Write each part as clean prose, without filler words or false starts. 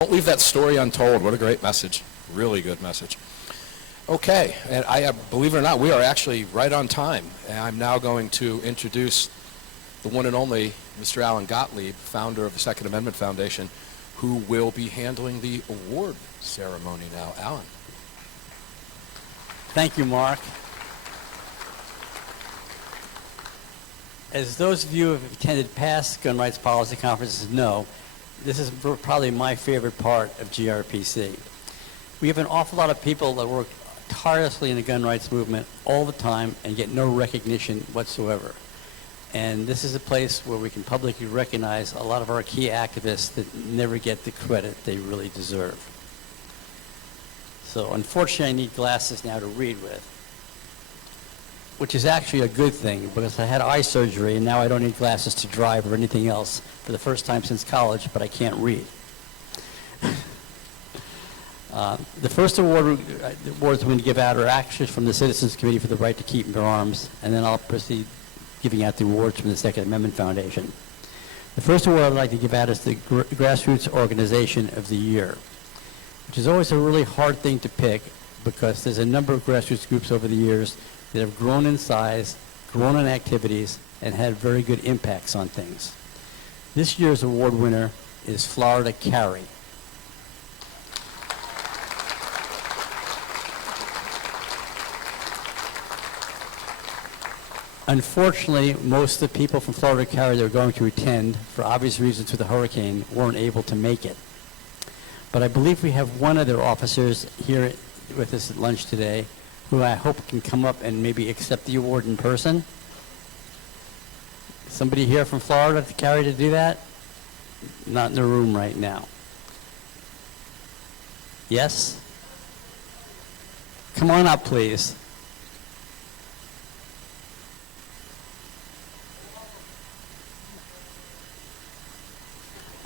Don't leave that story untold. What a great message. Really good message. Okay, and believe it or not, we are actually right on time. And I'm now going to introduce the one and only Mr. Alan Gottlieb, founder of the Second Amendment Foundation, who will be handling the award ceremony now. Alan. Thank you, Mark. As those of you who have attended past gun rights policy conferences know, this is probably my favorite part of GRPC. We have an awful lot of people that work tirelessly in the gun rights movement all the time and get no recognition whatsoever. And this is a place where we can publicly recognize a lot of our key activists that never get the credit they really deserve. So unfortunately, I need glasses now to read with, which is actually a good thing because I had eye surgery and now I don't need glasses to drive or anything else for the first time since college, but I can't read. The first awards I'm going to give out are actually from the Citizens Committee for the Right to Keep and Bear Arms, and then I'll proceed giving out the awards from the Second Amendment Foundation. The first award I'd like to give out is the Grassroots Organization of the Year, which is always a really hard thing to pick because there's a number of grassroots groups over the years that have grown in size, grown in activities, and had very good impacts on things. This year's award winner is Florida Carry. Unfortunately, most of the people from Florida Carry that are going to attend, for obvious reasons with the hurricane, weren't able to make it. But I believe we have one of their officers here with us at lunch today who I hope can come up and maybe accept the award in person. Somebody here from Florida to Carry to do that? Not in the room right now. Yes? Come on up, please.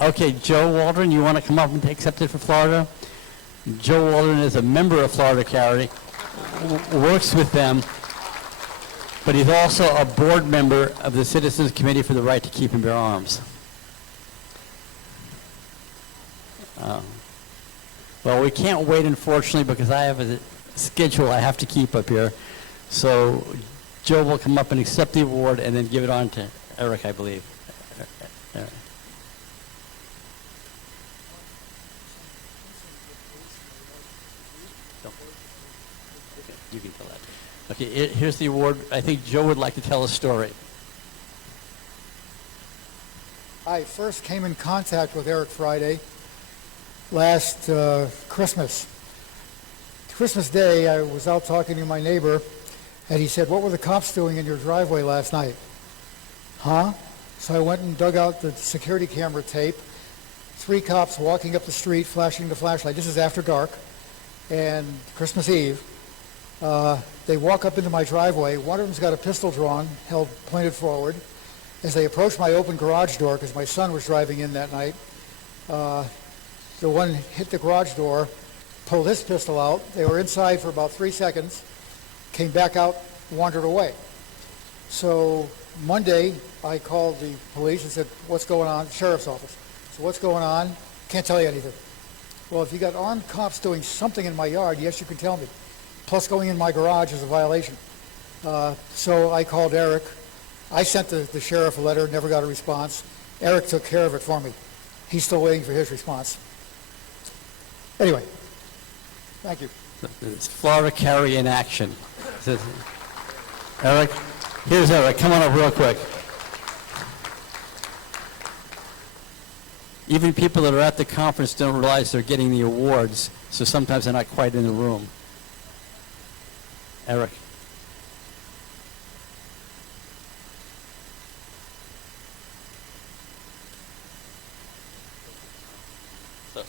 Okay, Joe Waldron, you want to come up and accept it for Florida? Joe Waldron is a member of Florida Carry, works with them, but he's also a board member of the Citizens Committee for the Right to Keep and Bear Arms. Well, we can't wait, unfortunately, because I have a schedule I have to keep up here. So Joe will come up and accept the award and then give it on to Eric, I believe. Eric. You can tell that. Okay, here's the award. I think Joe would like to tell a story. I first came in contact with Eric Friday last Christmas. Christmas Day, I was out talking to my neighbor, and he said, "What were the cops doing in your driveway last night?" Huh? So I went and dug out the security camera tape. 3 cops walking up the street, flashing the flashlight. This is after dark, and Christmas Eve. They walk up into my driveway. One of them's got a pistol drawn, held pointed forward. As they approached my open garage door, because my son was driving in that night, the one hit the garage door, pulled his pistol out. They were inside for about 3 seconds, came back out, wandered away. So Monday, I called the police and said, "What's going on?" Sheriff's office. So what's going on? Can't tell you anything. Well, if you got armed cops doing something in my yard, yes, you can tell me. Plus going in my garage is a violation. So I called Eric. I sent the sheriff a letter, never got a response. Eric took care of it for me. He's still waiting for his response. Anyway, thank you. It's Florida Carry in action. Eric, here's Eric. Come on up real quick. Even people that are at the conference don't realize they're getting the awards, so sometimes they're not quite in the room. Eric. So,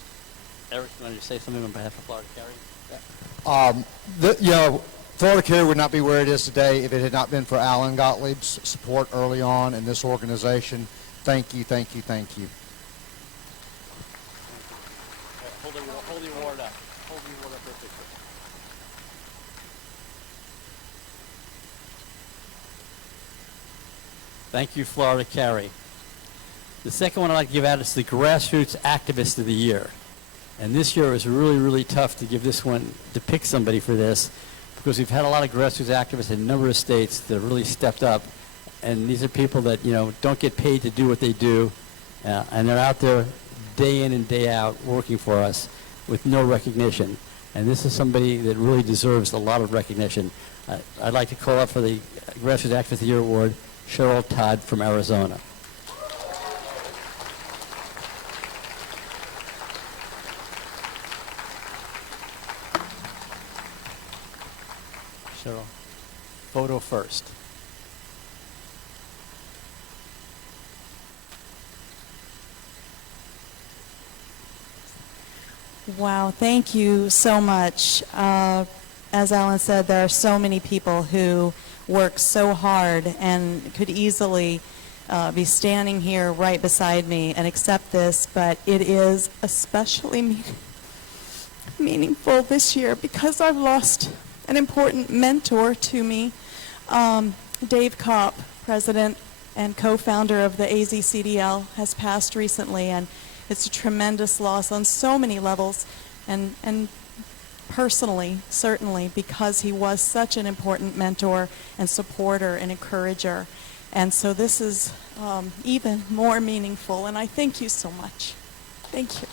Eric, you want to say something on behalf of Florida Carry? Florida Carry would not be where it is today if it had not been for Alan Gottlieb's support early on in this organization. Thank you, thank you, thank you. Hold the award up. Hold the award up for a picture. Thank you, Florida Carry. The second one I'd like to give out is the Grassroots Activist of the Year. And this year it was really, really tough to give this one, to pick somebody for this, because we've had a lot of grassroots activists in a number of states that have really stepped up. And these are people that, don't get paid to do what they do, and they're out there day in and day out working for us with no recognition. And this is somebody that really deserves a lot of recognition. I'd like to call up for the Grassroots Activist of the Year Award, Cheryl Todd from Arizona. Cheryl, photo first. Wow, thank you so much. As Alan said, there are so many people who work so hard and could easily be standing here right beside me and accept this, but it is especially meaningful this year because I've lost an important mentor to me. Dave Kopp, president and co-founder of the AZCDL, has passed recently, and it's a tremendous loss on so many levels, and personally, certainly, because he was such an important mentor and supporter and encourager. And so this is even more meaningful, and I thank you so much. Thank you.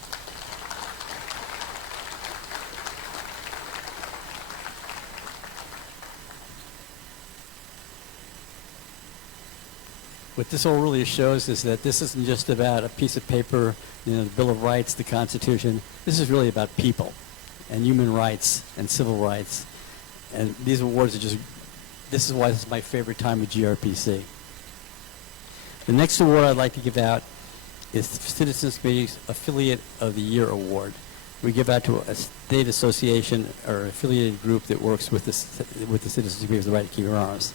What this all really shows is that this isn't just about a piece of paper, the Bill of Rights, the Constitution. This is really about people and human rights and civil rights. And these awards are this is why this is my favorite time of GRPC. The next award I'd like to give out is the Citizens Committee's Affiliate of the Year Award. We give out to a state association or affiliated group that works with the Citizens Committee for the Right to Keep Bear Arms.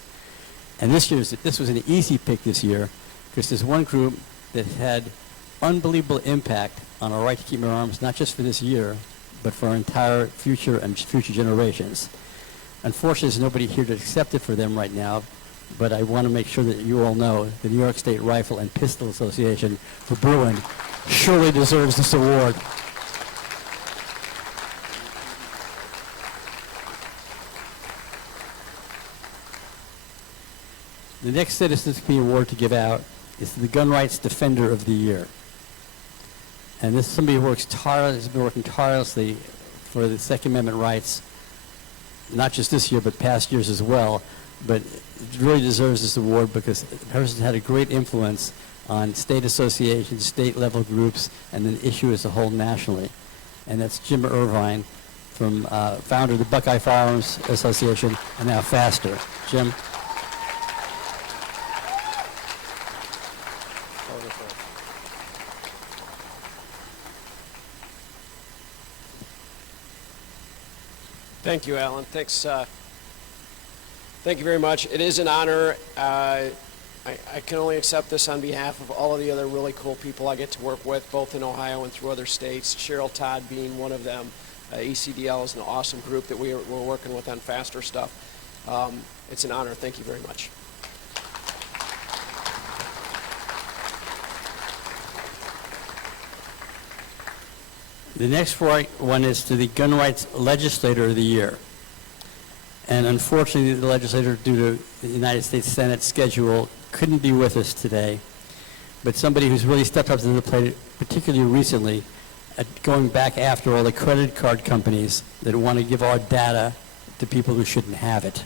And this was an easy pick this year because there's one group that had unbelievable impact on our right to keep our arms, not just for this year, but for our entire future and future generations. Unfortunately, there's nobody here to accept it for them right now, but I want to make sure that you all know the New York State Rifle and Pistol Association for Bruin surely deserves this award. The next Citizens Committee Award to give out is the Gun Rights Defender of the Year. And this is somebody who has been working tirelessly for the Second Amendment rights, not just this year, but past years as well. But really deserves this award because the person had a great influence on state associations, state-level groups, and then issue as a whole nationally. And that's Jim Irvine, founder of the Buckeye Firearms Association, and now FASTER. Jim? Thank you, Alan. Thanks. Thank you very much. It is an honor. I can only accept this on behalf of all of the other really cool people I get to work with, both in Ohio and through other states, Cheryl Todd being one of them. ECDL is an awesome group that we're working with on FASTER stuff. It's an honor. Thank you very much. The next one is to the Gun Rights Legislator of the Year. And unfortunately, the legislator, due to the United States Senate schedule, couldn't be with us today. But somebody who's really stepped up to the plate, particularly recently, at going back after all the credit card companies that want to give our data to people who shouldn't have it.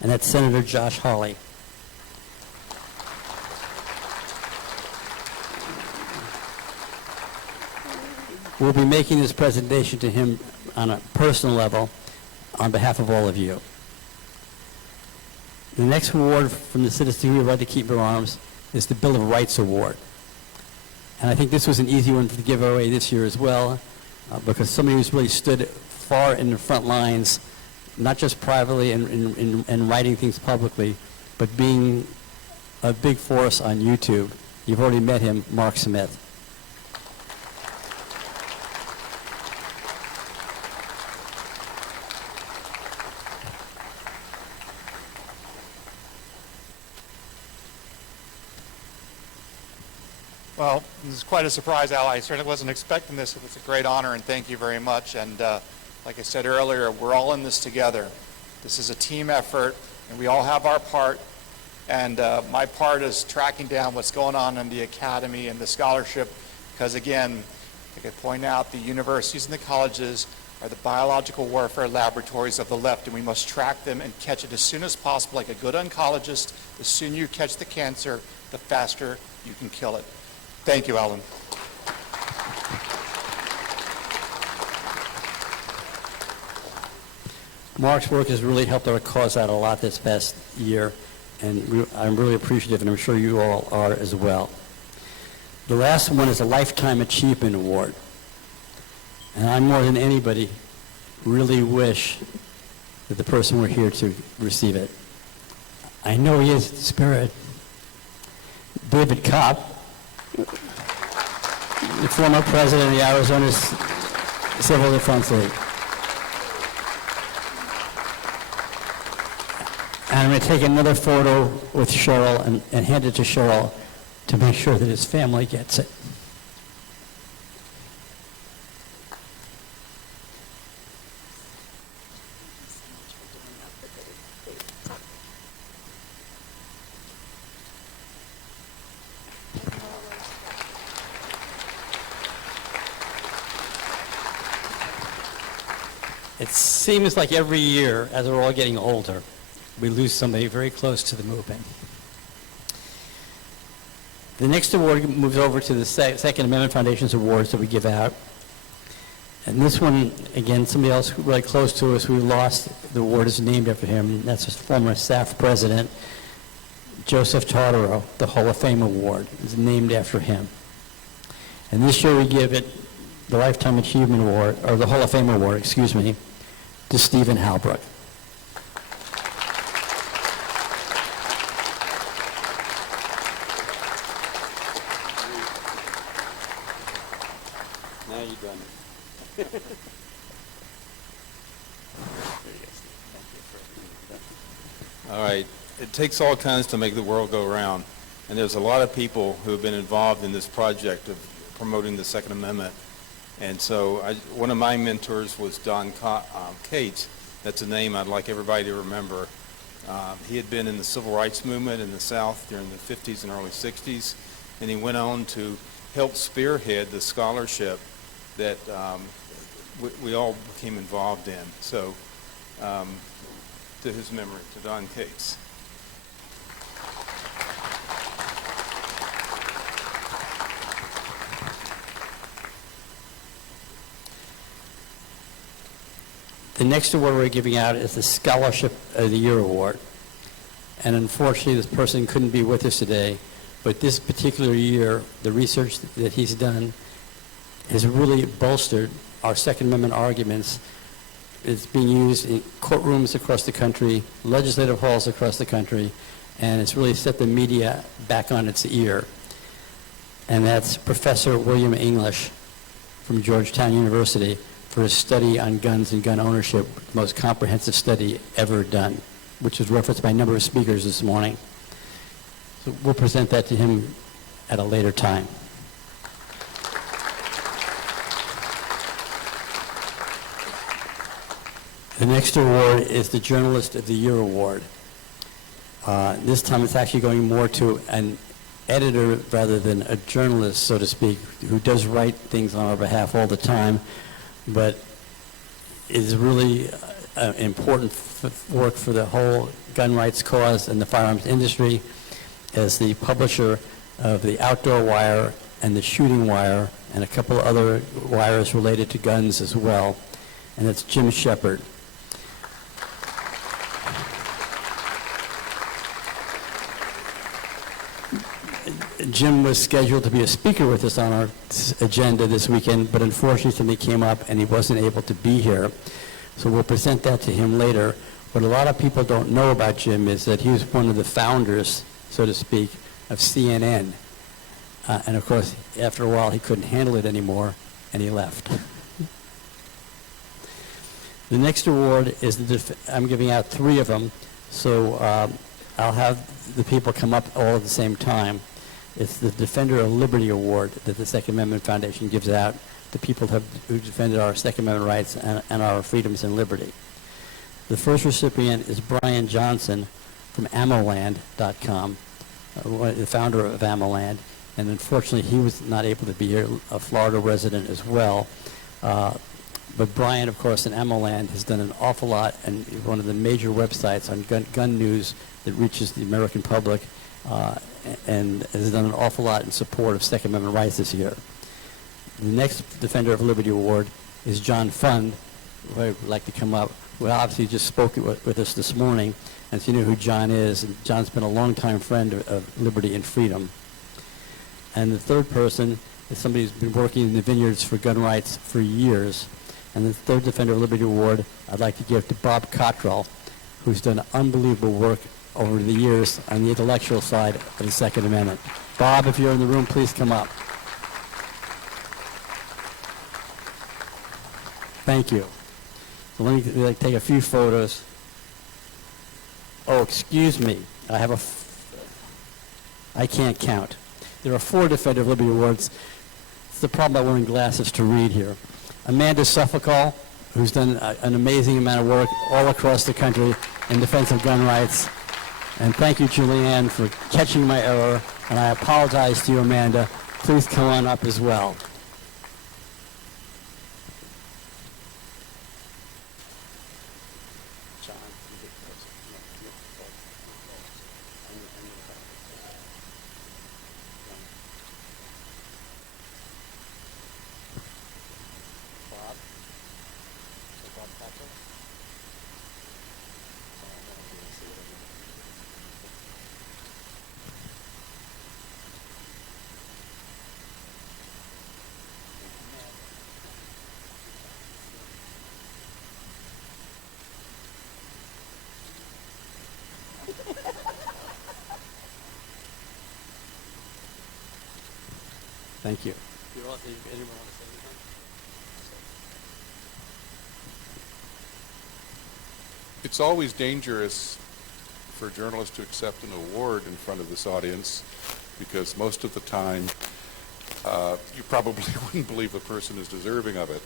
And that's Senator Josh Hawley. We'll be making this presentation to him on a personal level on behalf of all of you. The next award from the Citizens Who Right to Keep Their Arms is the Bill of Rights Award. And I think this was an easy one to give away this year as well, because somebody who's really stood far in the front lines, not just privately and writing things publicly, but being a big force on YouTube. You've already met him, Mark Smith. Well, this is quite a surprise, Al. I certainly wasn't expecting this. It was a great honor, and thank you very much. And like I said earlier, we're all in this together. This is a team effort, and we all have our part. And my part is tracking down what's going on in the academy and the scholarship, because again, I could point out the universities and the colleges are the biological warfare laboratories of the left, and we must track them and catch it as soon as possible. Like a good oncologist, the sooner you catch the cancer, the faster you can kill it. Thank you, Alan. Mark's work has really helped our cause out a lot this past year, and I'm really appreciative, and I'm sure you all are as well. The last one is a Lifetime Achievement Award. And I, more than anybody, really wish that the person were here to receive it. I know he is in spirit. David Kopp, the former president of the Arizona Civil Defense League. And I'm going to take another photo with Cheryl and hand it to Cheryl to make sure that his family gets it. It seems like every year, as we're all getting older, we lose somebody very close to the movement. The next award moves over to the Second Amendment Foundation's awards that we give out. And this one, again, somebody else really close to us, we lost, the award is named after him. That's his former staff president, Joseph Tartaro. The Hall of Fame Award is named after him. And this year we give it the Lifetime Achievement Award, or the Hall of Fame Award, excuse me, to Stephen Halbrook. Now you've done it. All right. It takes all kinds to make the world go round. And there's a lot of people who have been involved in this project of promoting the Second Amendment. And so one of my mentors was Don Cates. That's a name I'd like everybody to remember. He had been in the civil rights movement in the South during the 50s and early 60s, and he went on to help spearhead the scholarship that we all became involved in. So to his memory, to Don Cates. The next award we're giving out is the Scholarship of the Year Award. And unfortunately, this person couldn't be with us today, but this particular year, the research that he's done has really bolstered our Second Amendment arguments. It's being used in courtrooms across the country, legislative halls across the country, and it's really set the media back on its ear. And that's Professor William English from Georgetown University for his study on guns and gun ownership, the most comprehensive study ever done, which was referenced by a number of speakers this morning. So we'll present that to him at a later time. The next award is the Journalist of the Year Award. This time it's actually going more to an editor rather than a journalist, so to speak, who does write things on our behalf all the time, but is really important work for the whole gun rights cause and the firearms industry, as the publisher of the Outdoor Wire and the Shooting Wire and a couple of other wires related to guns as well, and that's Jim Shepard. Jim was scheduled to be a speaker with us on our agenda this weekend, but unfortunately something came up and he wasn't able to be here. So we'll present that to him later. What a lot of people don't know about Jim is that he was one of the founders, so to speak, of CNN. And of course, after a while, he couldn't handle it anymore, and he left. The next award is, I'm giving out 3 of them, so I'll have the people come up all at the same time. It's the Defender of Liberty Award that the Second Amendment Foundation gives out to people who defended our Second Amendment rights and our freedoms and liberty. The first recipient is Brian Johnson from Ammoland.com, the founder of Ammoland, and unfortunately he was not able to be here, a Florida resident as well. But Brian, of course, in Ammoland has done an awful lot, and is one of the major websites on gun news that reaches the American public, and has done an awful lot in support of Second Amendment rights this year. The next Defender of Liberty Award is John Fund, who would like to come up. Who obviously just spoke with us this morning, and so you know who John is. And John's been a longtime friend of liberty and freedom. And the third person is somebody who's been working in the vineyards for gun rights for years. And the third Defender of Liberty Award I'd like to give to Bob Cottrell, who's done unbelievable work over the years on the intellectual side of the Second Amendment. Bob, if you're in the room, please come up. Thank you. So let me take a few photos. Oh, excuse me. I can't count. There are 4 Defender of Liberty Awards. It's the problem about wearing glasses to read here. Amanda Suffolcall, who's done an amazing amount of work all across the country in defense of gun rights. And thank you, Julianne, for catching my error. And I apologize to you, Amanda. Please come on up as well. Thank you. Anyone want to say anything? It's always dangerous for journalists to accept an award in front of this audience because most of the time you probably wouldn't believe the person is deserving of it.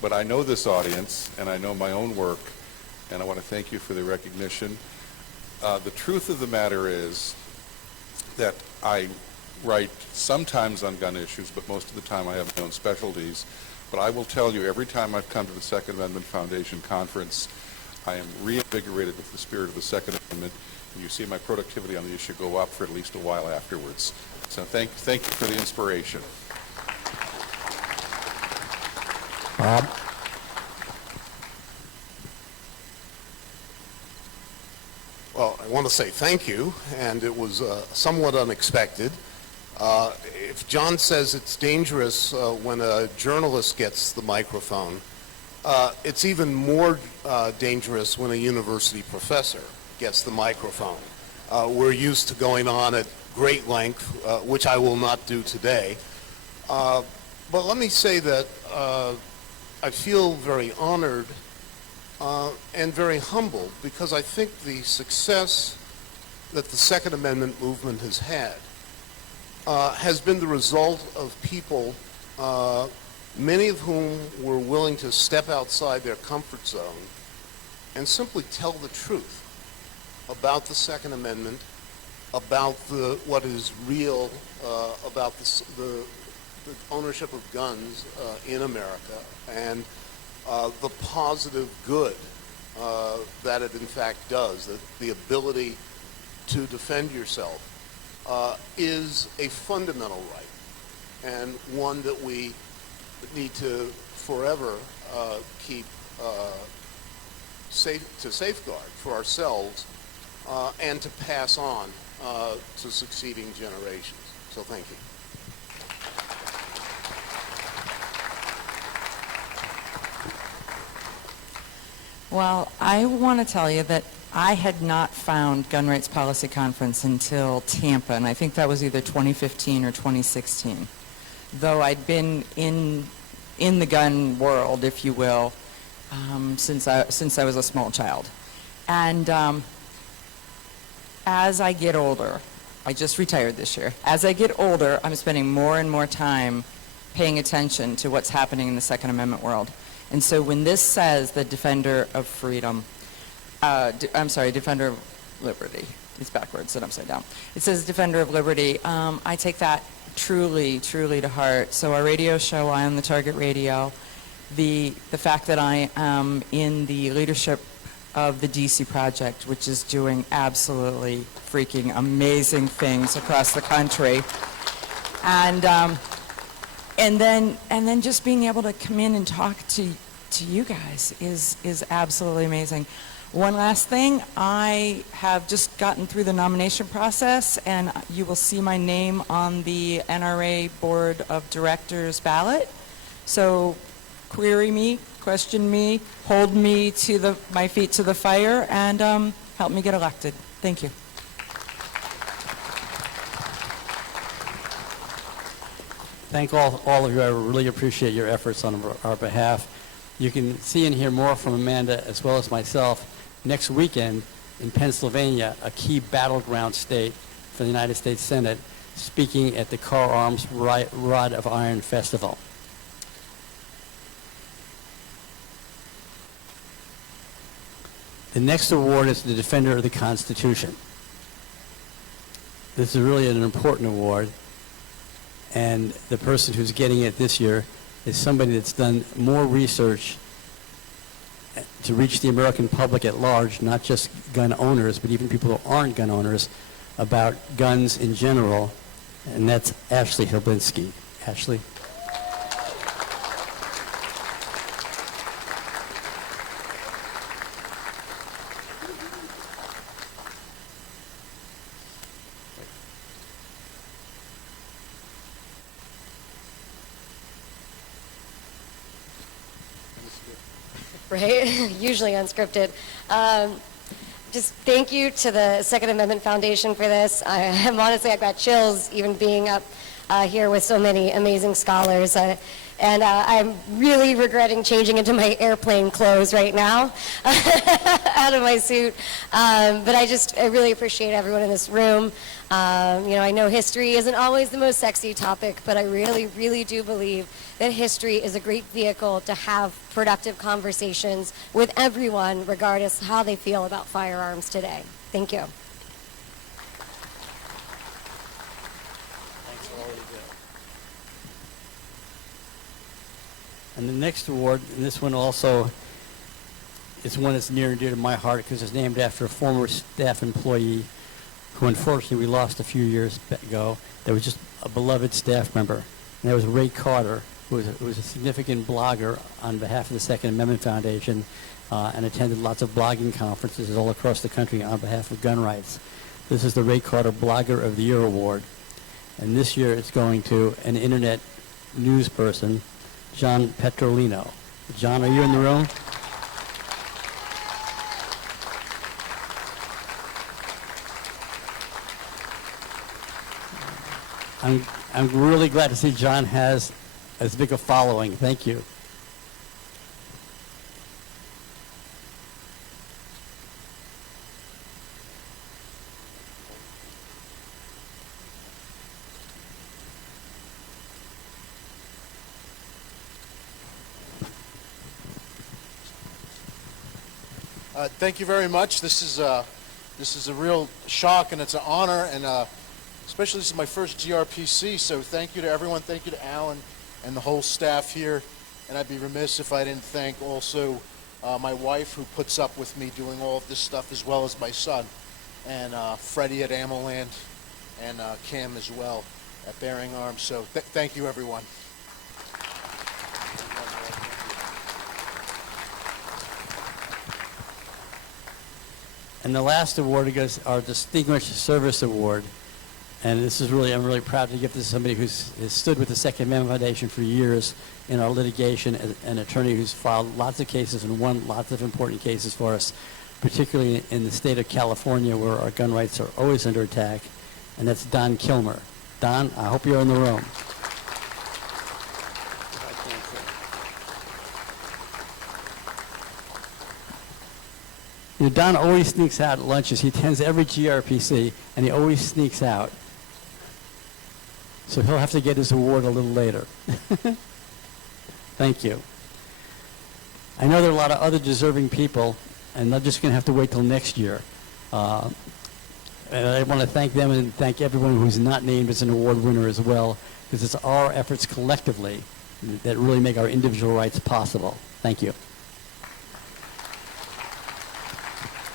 But I know this audience and I know my own work, and I want to thank you for the recognition. The truth of the matter is that I write sometimes on gun issues, but most of the time I have my own specialties. But I will tell you, every time I've come to the Second Amendment Foundation conference, I am reinvigorated with the spirit of the Second Amendment, and you see my productivity on the issue go up for at least a while afterwards. So thank you for the inspiration. Bob? Well, I want to say thank you, and it was somewhat unexpected. If John says it's dangerous when a journalist gets the microphone, it's even more dangerous when a university professor gets the microphone. We're used to going on at great length, which I will not do today. But let me say that I feel very honored and very humbled because I think the success that the Second Amendment movement has been the result of people, many of whom were willing to step outside their comfort zone and simply tell the truth about the Second Amendment, about what is real about the ownership of guns in America, and the positive good that it in fact does, the ability to defend yourself is a fundamental right, and one that we need to forever keep to safeguard for ourselves and to pass on to succeeding generations. So thank you. Well, I want to tell you that I had not found Gun Rights Policy Conference until Tampa, and I think that was either 2015 or 2016. Though I'd been in the gun world, if you will, since I was a small child. And as I get older, I just retired this year. As I get older, I'm spending more and more time paying attention to what's happening in the Second Amendment world. And so when this says the defender of freedom, defender of liberty. It's backwards and upside down. It says defender of liberty. I take that truly, truly to heart. So our radio show, Eye on the Target Radio, the fact that I am in the leadership of the DC Project, which is doing absolutely freaking amazing things across the country, and then just being able to come in and talk to you guys is absolutely amazing. One last thing, I have just gotten through the nomination process, and you will see my name on the NRA Board of Directors ballot. So query me, question me, hold me to my feet to the fire, and help me get elected. Thank you. Thank all of you. I really appreciate your efforts on our behalf. You can see and hear more from Amanda as well as myself next weekend in Pennsylvania, a key battleground state for the United States Senate, speaking at the Car Arms Rod of Iron Festival. The next award is the Defender of the Constitution. This is really an important award, and the person who's getting it this year is somebody that's done more research to reach the American public at large, not just gun owners, but even people who aren't gun owners, about guns in general, and that's Ashley Hrblinski. Ashley? Right? Usually unscripted. Just thank you to the Second Amendment Foundation for this. I'm honestly, I've got chills even being up here with so many amazing scholars. And I'm really regretting changing into my airplane clothes right now, out of my suit. But I really appreciate everyone in this room. I know history isn't always the most sexy topic, but I really, really do believe that history is a great vehicle to have productive conversations with everyone, regardless of how they feel about firearms today. Thank you. Thanks for all you do. And the next award, and this one also is one that's near and dear to my heart because it's named after a former staff employee who unfortunately we lost a few years ago. That was just a beloved staff member. And that was Ray Carter, who was a significant blogger on behalf of the Second Amendment Foundation and attended lots of blogging conferences all across the country on behalf of gun rights. This is the Ray Carter Blogger of the Year Award. And this year it's going to an internet news person, John Petrolino. John, are you in the room? I'm really glad to see John has as big a following. Thank you. Thank you very much. This is a real shock, and it's an honor, and especially this is my first GRPC, so thank you to everyone. Thank you to Alan and the whole staff here, and I'd be remiss if I didn't thank also my wife, who puts up with me doing all of this stuff, as well as my son, and Freddie at Amoland, and Cam as well at Bearing Arms. So thank you, everyone. And the last award is our Distinguished Service Award. And this is really, I'm really proud to give this to somebody has stood with the Second Amendment Foundation for years in our litigation, an attorney who's filed lots of cases and won lots of important cases for us, particularly in the state of California, where our gun rights are always under attack, and that's Don Kilmer. Don, I hope you're in the room. You know, Don always sneaks out at lunches. He attends every GRPC, and he always sneaks out. So he'll have to get his award a little later. Thank you. I know there are a lot of other deserving people, and they're just going to have to wait till next year. And I want to thank them and thank everyone who's not named as an award winner as well, because it's our efforts collectively that really make our individual rights possible. Thank you.